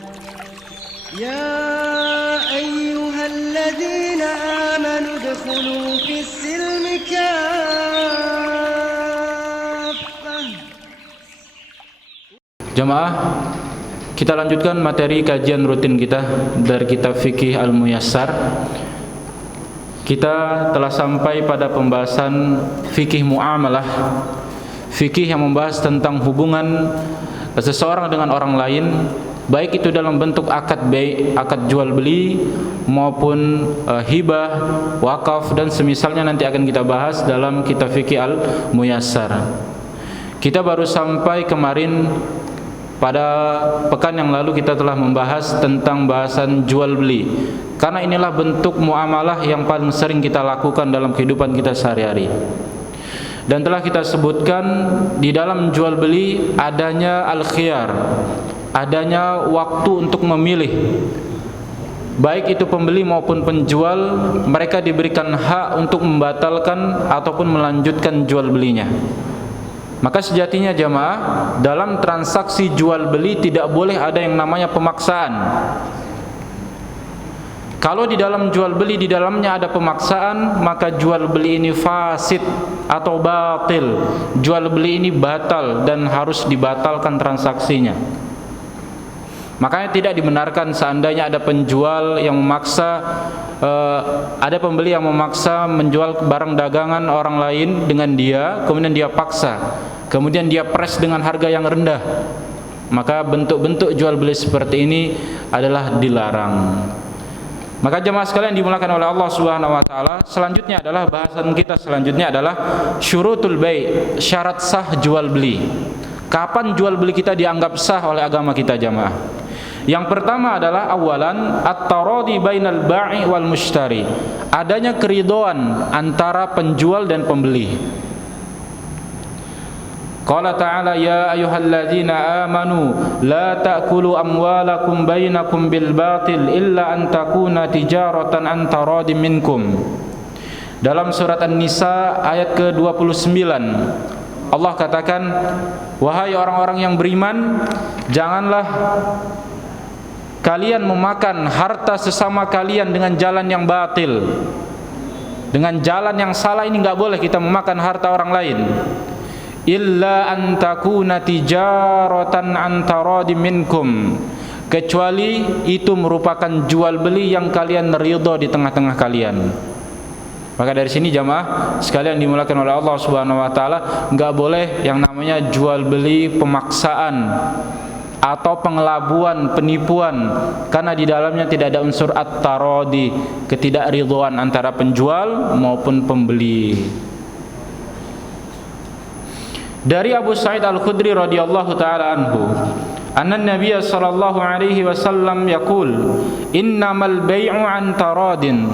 يا أيها الذين آمنوا ادخلوا في السلم كافة. Jamaah, kita lanjutkan materi kajian rutin kita dari kitab Fikih Al-Muyassar. Kita telah sampai pada pembahasan fikih muamalah, fikih yang membahas tentang hubungan seseorang dengan orang lain, baik itu dalam bentuk akad jual beli maupun hibah, wakaf dan semisalnya nanti akan kita bahas dalam kitab Fikih Al-Muyassar. Kita baru sampai kemarin, pada pekan yang lalu kita telah membahas tentang bahasan jual beli, karena inilah bentuk muamalah yang paling sering kita lakukan dalam kehidupan kita sehari-hari. Dan telah kita sebutkan di dalam jual beli adanya al-khiyar, adanya waktu untuk memilih. Baik itu pembeli maupun penjual, mereka diberikan hak untuk membatalkan ataupun melanjutkan jual belinya. Maka sejatinya jamaah, dalam transaksi jual beli tidak boleh ada yang namanya pemaksaan. Kalau di dalam jual beli di dalamnya ada pemaksaan, maka jual beli ini fasid atau batil. Jual beli ini batal dan harus dibatalkan transaksinya. Makanya tidak dibenarkan seandainya ada penjual yang memaksa, ada pembeli yang memaksa menjual barang dagangan orang lain dengan dia, kemudian dia paksa, kemudian dia press dengan harga yang rendah. Maka bentuk-bentuk jual beli seperti ini adalah dilarang. Maka jemaah sekalian dimulakan oleh Allah Subhanahu wa taala, selanjutnya adalah bahasan kita selanjutnya adalah syurutul bai', syarat sah jual beli. Kapan jual beli kita dianggap sah oleh agama kita jemaah? Yang pertama adalah awalan at-taradi bainal ba'i wal mushtari, adanya keridhaan antara penjual dan pembeli. Qala ta'ala ya ayyuhalladzina amanu la ta'kulu amwalakum bainakum bil batil illa an takuna tijaratan an taradin minkum. Dalam surat An-Nisa ayat ke-29 Allah katakan, wahai orang-orang yang beriman, janganlah kalian memakan harta sesama kalian dengan jalan yang batil. Dengan jalan yang salah ini enggak boleh kita memakan harta orang lain. Illa an takuna tijaratan an taradin minkum, kecuali itu merupakan jual beli yang kalian ridha di tengah-tengah kalian. Maka dari sini jamaah sekalian dimulakan oleh Allah Subhanahu wa taala, enggak boleh yang namanya jual beli pemaksaan atau pengelabuan, penipuan, karena di dalamnya tidak ada unsur at-taradi, ketidakridhaan antara penjual maupun pembeli. Dari Abu Sa'id Al-Khudri radhiyallahu taala anhu, anna Nabiy sallallahu alaihi wasallam yaqul, innamal bai'u an taradin.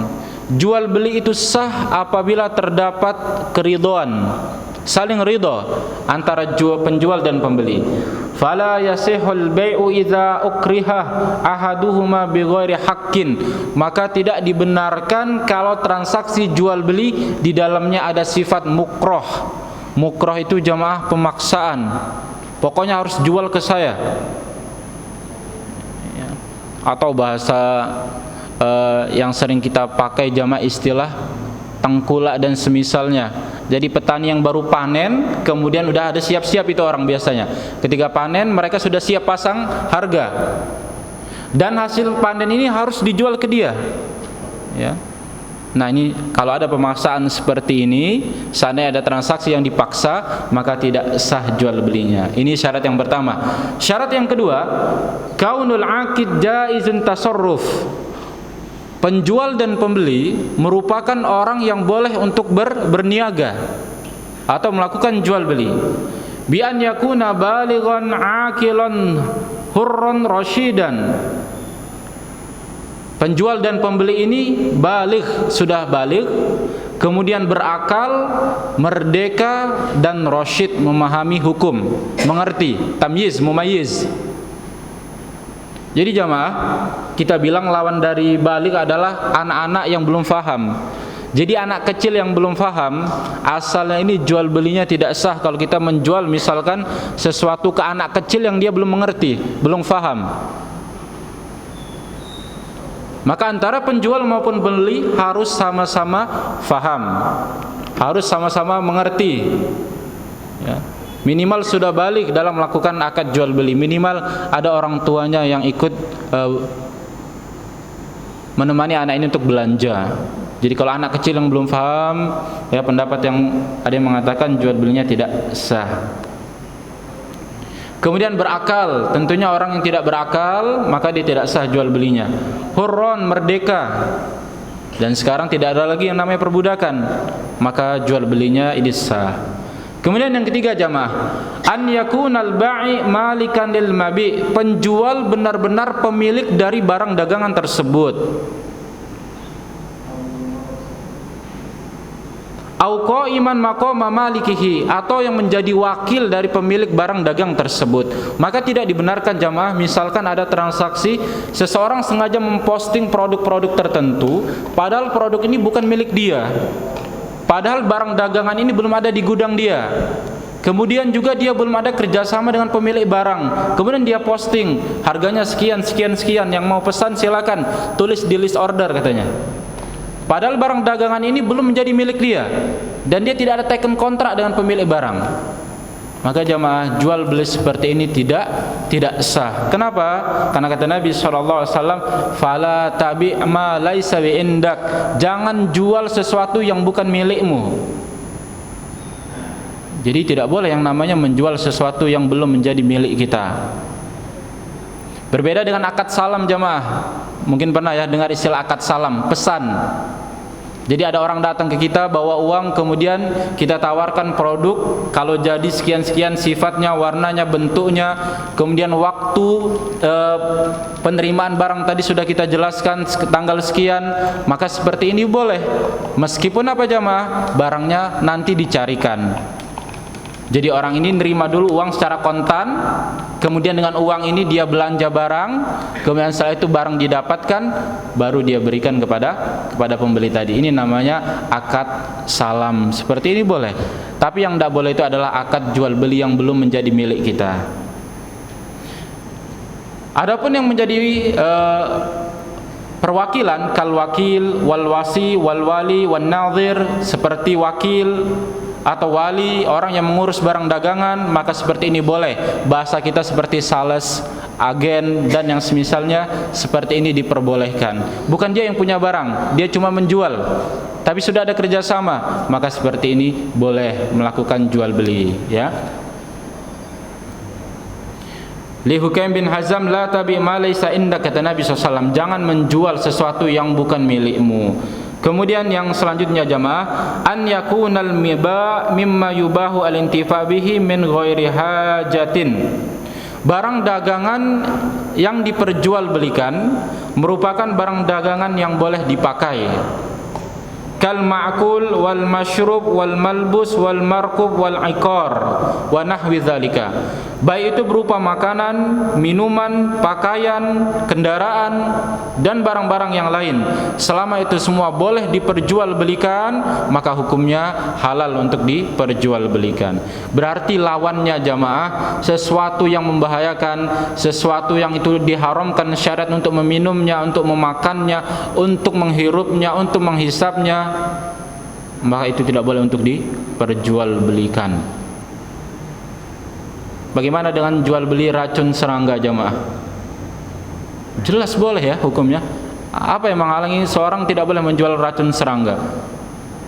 Jual beli itu sah apabila terdapat keridhaan, saling ridha antara penjual dan pembeli. Fala yasihul bai'u idza ukriha ahaduhuma bighairi haqqin, maka tidak dibenarkan kalau transaksi jual beli di dalamnya ada sifat mukroh. Mukroh itu jamaah pemaksaan, pokoknya harus jual ke saya, atau bahasa yang sering kita pakai jamaah istilah tengkulak dan semisalnya. Jadi petani yang baru panen, kemudian udah ada siap-siap itu orang biasanya. Ketika panen mereka sudah siap pasang harga, dan hasil panen ini harus dijual ke dia, ya. Nah ini kalau ada pemaksaan seperti ini, seandainya ada transaksi yang dipaksa, maka tidak sah jual belinya. Ini syarat yang pertama. Syarat yang kedua, kaunul aqid jaizun tasarruf. Penjual dan pembeli merupakan orang yang boleh untuk berniaga atau melakukan jual beli. Bi an yakuna balighan aqilan hurran rasyidan. Penjual dan pembeli ini sudah baligh, kemudian berakal, merdeka dan rasyid, memahami hukum, mengerti, tamyiz, mumayyiz. Jadi jamaah, kita bilang lawan dari baligh adalah anak-anak yang belum faham. Jadi anak kecil yang belum faham, asalnya ini jual belinya tidak sah kalau kita menjual misalkan sesuatu ke anak kecil yang dia belum mengerti, belum faham. Maka antara penjual maupun pembeli harus sama-sama faham, harus sama-sama mengerti, ya. Minimal sudah balik dalam melakukan akad jual beli, minimal ada orang tuanya yang ikut menemani anak ini untuk belanja. Jadi kalau anak kecil yang belum paham, ya pendapat yang ada yang mengatakan jual belinya tidak sah. Kemudian berakal, tentunya orang yang tidak berakal maka dia tidak sah jual belinya. Hurron, merdeka, dan sekarang tidak ada lagi yang namanya perbudakan, maka jual belinya ini sah. Kemudian yang ketiga jamaah, an yakunal ba'i malikan lil mabi, penjual benar-benar pemilik dari barang dagangan tersebut. Au qaiman maqama malikihi, atau yang menjadi wakil dari pemilik barang dagang tersebut. Maka tidak dibenarkan jamaah, misalkan ada transaksi seseorang sengaja memposting produk-produk tertentu padahal produk ini bukan milik dia. Padahal barang dagangan ini belum ada di gudang dia. Kemudian juga dia belum ada kerjasama dengan pemilik barang. Kemudian dia posting, harganya sekian, sekian, sekian. Yang mau pesan silakan tulis di list order katanya. Padahal barang dagangan ini belum menjadi milik dia, dan dia tidak ada teken kontrak dengan pemilik barang. Maka jamaah, jual beli seperti ini tidak sah. Kenapa? Karena kata Nabi SAW, fala tabi' ma laisa bi indak, jangan jual sesuatu yang bukan milikmu. Jadi tidak boleh yang namanya menjual sesuatu yang belum menjadi milik kita. Berbeda dengan akad salam jamaah. Mungkin pernah ya dengar istilah akad salam, pesan. Jadi ada orang datang ke kita bawa uang, kemudian kita tawarkan produk, kalau jadi sekian-sekian sifatnya, warnanya, bentuknya, kemudian waktu penerimaan barang tadi sudah kita jelaskan tanggal sekian, maka seperti ini boleh. Meskipun apa jamaah, barangnya nanti dicarikan. Jadi orang ini nerima dulu uang secara kontan, kemudian dengan uang ini dia belanja barang, kemudian setelah itu barang didapatkan, baru dia berikan kepada pembeli tadi. Ini namanya akad salam. Seperti ini boleh. Tapi yang tidak boleh itu adalah akad jual beli yang belum menjadi milik kita. Adapun yang menjadi perwakilan, kal wakil, wal wasi, wal wali, wan nadhir, seperti wakil atau wali, orang yang mengurus barang dagangan, maka seperti ini boleh. Bahasa kita seperti sales, agen, dan yang semisalnya seperti ini diperbolehkan. Bukan dia yang punya barang, dia cuma menjual, tapi sudah ada kerjasama, maka seperti ini boleh melakukan jual beli, ya. Li Hukaim bin Hazam, la tabi' ma laysa indak, kata Nabi SAW, jangan menjual sesuatu yang bukan milikmu. Kemudian yang selanjutnya jamaah, an yakunal miba mimma yubahu al-intifa bihi min ghairi hajatin. Barang dagangan yang diperjualbelikan merupakan barang dagangan yang boleh dipakai. Kal ma'kul wal mashrub wal malbus wal markub wal iqar wa nahwi dzalika. Baik itu berupa makanan, minuman, pakaian, kendaraan, dan barang-barang yang lain. Selama itu semua boleh diperjualbelikan, maka hukumnya halal untuk diperjualbelikan. Berarti lawannya jamaah, sesuatu yang membahayakan, sesuatu yang itu diharamkan syariat untuk meminumnya, untuk memakannya, untuk menghirupnya, untuk menghisapnya, maka itu tidak boleh untuk diperjualbelikan. Bagaimana dengan jual beli racun serangga jamaah? Jelas boleh ya hukumnya. Apa yang menghalangi seorang tidak boleh menjual racun serangga?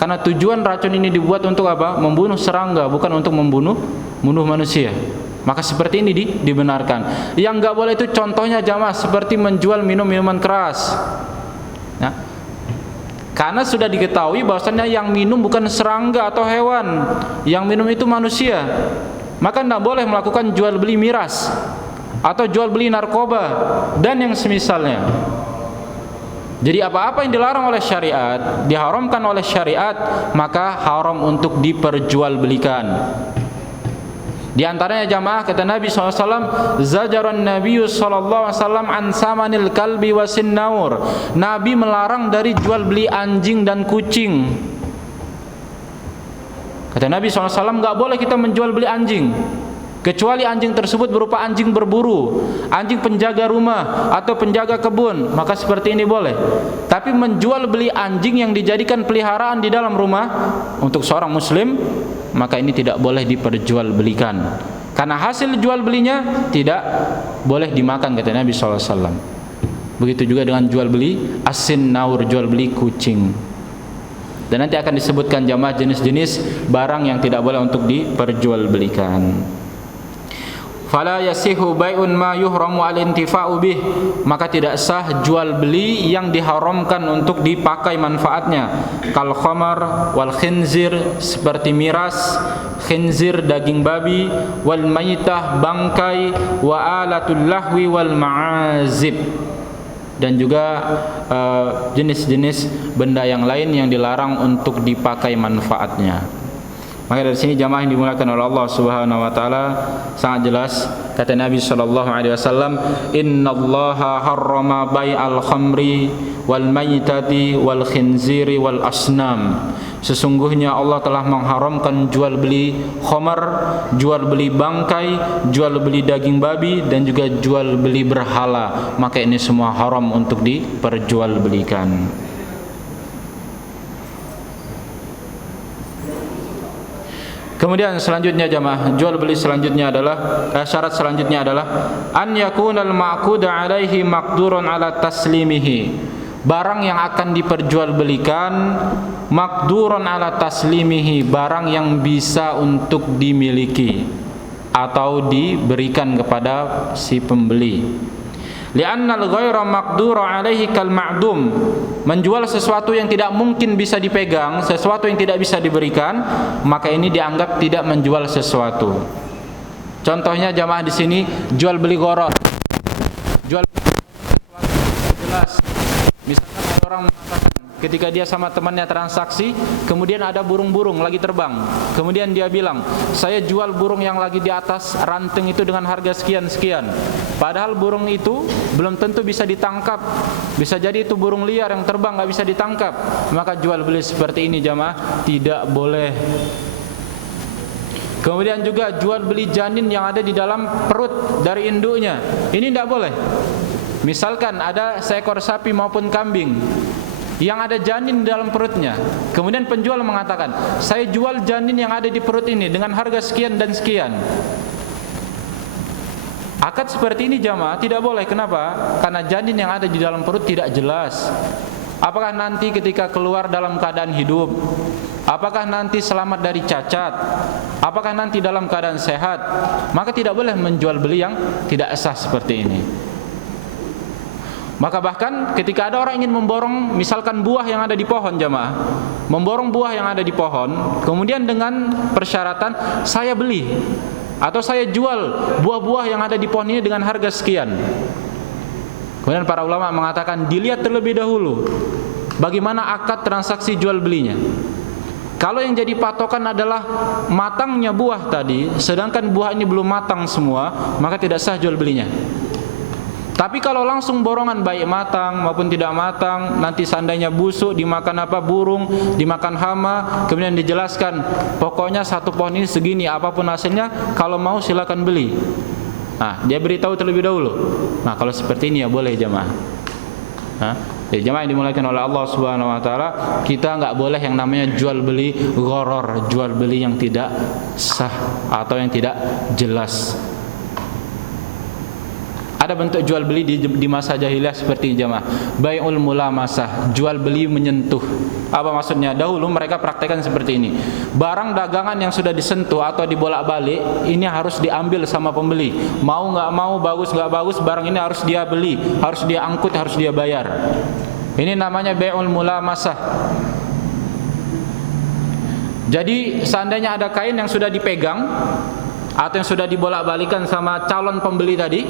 Karena tujuan racun ini dibuat untuk apa? Membunuh serangga, bukan untuk membunuh manusia. Maka seperti ini dibenarkan. Yang enggak boleh itu contohnya jamaah seperti menjual minuman keras. Nah, karena sudah diketahui bahwasannya yang minum bukan serangga atau hewan, yang minum itu manusia. Maka tidak boleh melakukan jual beli miras atau jual beli narkoba dan yang semisalnya. Jadi apa-apa yang dilarang oleh syariat, diharamkan oleh syariat, maka haram untuk diperjualbelikan. Di antaranya jamaah kata Nabi SAW, zajaran Nabi SAW an samanil kalbi wasin naur. Nabi melarang dari jual beli anjing dan kucing. Kata Nabi SAW, enggak boleh kita menjual beli anjing. kecuali anjing tersebut berupa anjing berburu, anjing penjaga rumah atau penjaga kebun, maka seperti ini boleh. Tapi menjual beli anjing yang dijadikan peliharaan di dalam rumah untuk seorang muslim, maka ini tidak boleh diperjualbelikan, karena hasil jual belinya tidak boleh dimakan, kata Nabi SAW. Begitu juga dengan jual beli as-sinnaur, jual beli kucing. Dan nanti akan disebutkan jamaah jenis-jenis barang yang tidak boleh untuk diperjualbelikan. Fala yasihu bai'un ma yuhramu al-intifa'u bih, maka tidak sah jual beli yang diharamkan untuk dipakai manfaatnya. Kal khamar wal khinzir, seperti miras, khinzir daging babi, wal maitah bangkai, wa alatul lahwi wal ma'azib, dan juga jenis-jenis benda yang lain yang dilarang untuk dipakai manfaatnya. Maka dari sini jamaah yang dimuliakan oleh Allah Subhanahu wa taala sangat jelas kata Nabi sallallahu alaihi wasallam, "Innallaha harrama bai'al khamri wal maitati wal khinziri wal asnam." Sesungguhnya Allah telah mengharamkan jual beli khamar, jual beli bangkai, jual beli daging babi, dan juga jual beli berhala. Maka ini semua haram untuk diperjualbelikan. Kemudian selanjutnya jamaah, jual beli selanjutnya adalah syarat selanjutnya adalah an yakunal ma'qud alaihi maqdurun ala taslimihi. Barang yang akan diperjualbelikan maqdurun ala taslimihi, barang yang bisa untuk dimiliki atau diberikan kepada si pembeli. Li'annal ghaira maqdura alaihi kal ma'dum. Menjual sesuatu yang tidak mungkin bisa dipegang, sesuatu yang tidak bisa diberikan, maka ini dianggap tidak menjual sesuatu. Contohnya jamaah di sini jual beli gharar. Jual beli sesuatu yang jelas. Misalkan ada orang mengatakan ketika dia sama temannya transaksi, kemudian ada burung-burung lagi terbang. Kemudian dia bilang, "Saya jual burung yang lagi di atas ranting itu dengan harga sekian-sekian." Padahal burung itu belum tentu bisa ditangkap. Bisa jadi itu burung liar yang terbang, nggak bisa ditangkap. Maka jual beli seperti ini jamaah tidak boleh. Kemudian juga jual beli janin yang ada di dalam perut dari induknya, ini tidak boleh. Misalkan ada seekor sapi maupun kambing yang ada janin di dalam perutnya, kemudian penjual mengatakan, "Saya jual janin yang ada di perut ini dengan harga sekian dan sekian." Akad seperti ini jamaah tidak boleh. Kenapa? Karena janin yang ada di dalam perut tidak jelas. Apakah nanti ketika keluar dalam keadaan hidup? Apakah nanti selamat dari cacat? Apakah nanti dalam keadaan sehat? Maka tidak boleh menjual beli yang tidak sah seperti ini. Maka bahkan ketika ada orang ingin memborong misalkan buah yang ada di pohon jamaah, memborong buah yang ada di pohon, kemudian dengan persyaratan saya beli atau saya jual buah-buah yang ada di pohon ini dengan harga sekian. Kemudian para ulama mengatakan dilihat terlebih dahulu bagaimana akad transaksi jual belinya. Kalau yang jadi patokan adalah matangnya buah tadi, sedangkan buah ini belum matang semua, maka tidak sah jual belinya. Tapi kalau langsung borongan baik matang maupun tidak matang, nanti seandainya busuk, dimakan apa burung, dimakan hama, kemudian dijelaskan pokoknya satu pohon ini segini, apapun hasilnya, kalau mau silakan beli. Nah, dia beritahu terlebih dahulu. Nah, kalau seperti ini ya boleh jamaah. Jadi jamaah yang dimuliakan oleh Allah Subhanahu wa taala, kita enggak boleh yang namanya jual beli gharar, jual beli yang tidak sah atau yang tidak jelas. Ada bentuk jual beli di masa jahiliyah seperti ini jamaah. Bai'ul mulamasah, jual beli menyentuh. Apa maksudnya? Dahulu mereka praktekkan seperti ini. Barang dagangan yang sudah disentuh atau dibolak-balik, ini harus diambil sama pembeli. Mau nggak mau, bagus nggak bagus, barang ini harus dia beli, harus dia angkut, harus dia bayar. Ini namanya bai'ul mulamasah. Jadi seandainya ada kain yang sudah dipegang atau yang sudah dibolak-balikan sama calon pembeli tadi,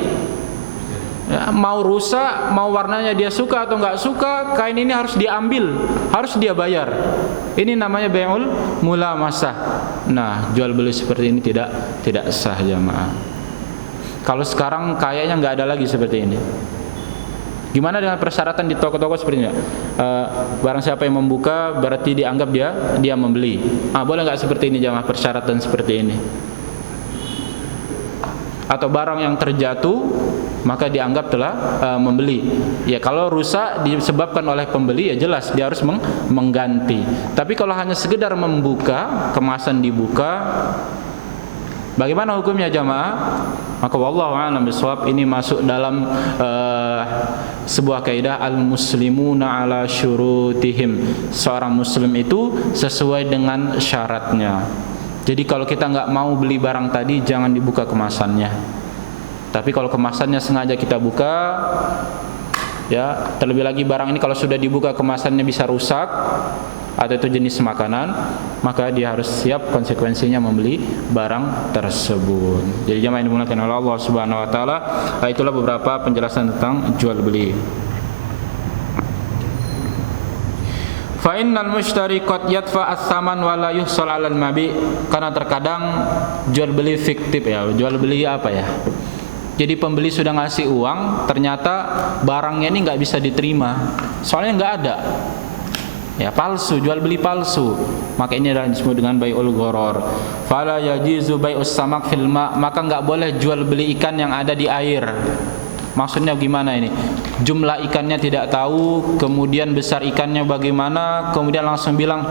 ya, mau rusak, mau warnanya dia suka atau nggak suka, kain ini harus diambil, harus dia bayar. Ini namanya bai'ul mulamasah. Nah, jual beli seperti ini tidak sah jamaah. Kalau sekarang kayaknya nggak ada lagi seperti ini. Gimana dengan persyaratan di toko-toko seperti ini? Barang siapa yang membuka berarti dianggap dia membeli. Boleh nggak seperti ini jamaah, persyaratan seperti ini? atau barang yang terjatuh, maka dianggap telah membeli. Ya, kalau rusak disebabkan oleh pembeli, ya jelas dia harus mengganti. Tapi kalau hanya sekedar membuka, kemasan dibuka, bagaimana hukumnya jamaah? Maka wallahu a'lam bishawab, ini masuk dalam sebuah kaidah al-muslimuna ala syurutihim. Seorang muslim itu sesuai dengan syaratnya. Jadi kalau kita nggak mau beli barang tadi, jangan dibuka kemasannya. Tapi kalau kemasannya sengaja kita buka, ya, terlebih lagi barang ini kalau sudah dibuka kemasannya bisa rusak atau itu jenis makanan, maka dia harus siap konsekuensinya membeli barang tersebut. Jadi jamaah yang dimuliakan oleh Allah Subhanahu wa taala, itulah beberapa penjelasan tentang jual beli. Fa innal mushtari qad yadfa as-saman wa la yuhsal 'alal mabi', karena terkadang jual beli fiktif, ya. Jual beli apa ya? Jadi pembeli sudah ngasih uang, ternyata barangnya ini nggak bisa diterima, soalnya nggak ada. Ya, palsu, jual beli palsu. Maka ini adalah disebut dengan bai'ul gharar. Fala yajizu bai'us samak fil ma', maka nggak boleh jual beli ikan yang ada di air. Maksudnya gimana ini? Jumlah ikannya tidak tahu, kemudian besar ikannya bagaimana, kemudian langsung bilang,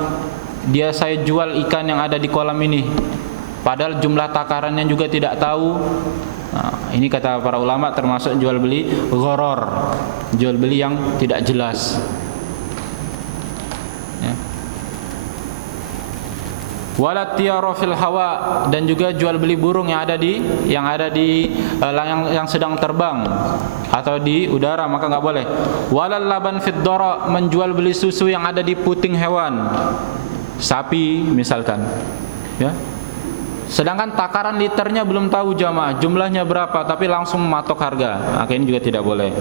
dia saya jual ikan yang ada di kolam ini, padahal jumlah takarannya juga tidak tahu. Nah, ini kata para ulama termasuk jual beli gharar, jual beli yang tidak jelas. Ya. Walat tiyara fil hawa, dan juga jual beli burung yang ada di yang sedang terbang atau di udara, maka nggak boleh. Walal laban fid dara, menjual beli susu yang ada di puting hewan, sapi misalkan, ya. Sedangkan takaran liternya belum tahu jamaah, jumlahnya berapa, tapi langsung mematok harga. Maka ini juga tidak boleh.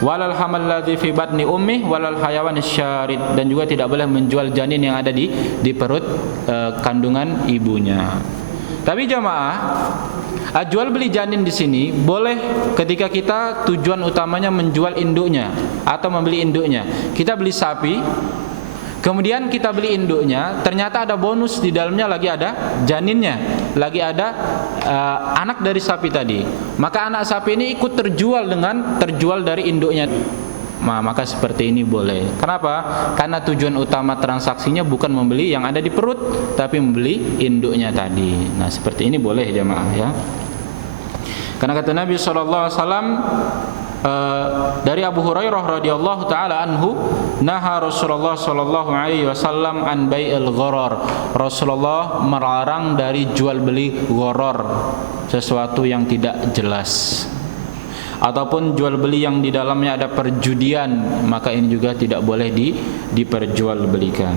Walal hamal ladzi fi batni ummi walal hayawan syarid, dan juga tidak boleh menjual janin yang ada di perut kandungan ibunya. Tapi jamaah, jual beli janin di sini boleh ketika kita tujuan utamanya menjual induknya atau membeli induknya. Kita beli sapi, kemudian kita beli induknya, ternyata ada bonus di dalamnya, lagi ada janinnya, lagi ada anak dari sapi tadi. Maka anak sapi ini ikut terjual dari induknya. Maka seperti ini boleh. Kenapa? Karena tujuan utama transaksinya bukan membeli yang ada di perut, tapi membeli induknya tadi. Nah, seperti ini boleh jemaah, ya. Karena kata Nabi SAW, dari Abu Hurairah radhiyallahu taala anhu, naha Rasulullah sallallahu alaihi wasallam an bai'il gharar. Rasulullah melarang dari jual beli gharar, sesuatu yang tidak jelas, ataupun jual beli yang di dalamnya ada perjudian, maka ini juga tidak boleh diperjualbelikan.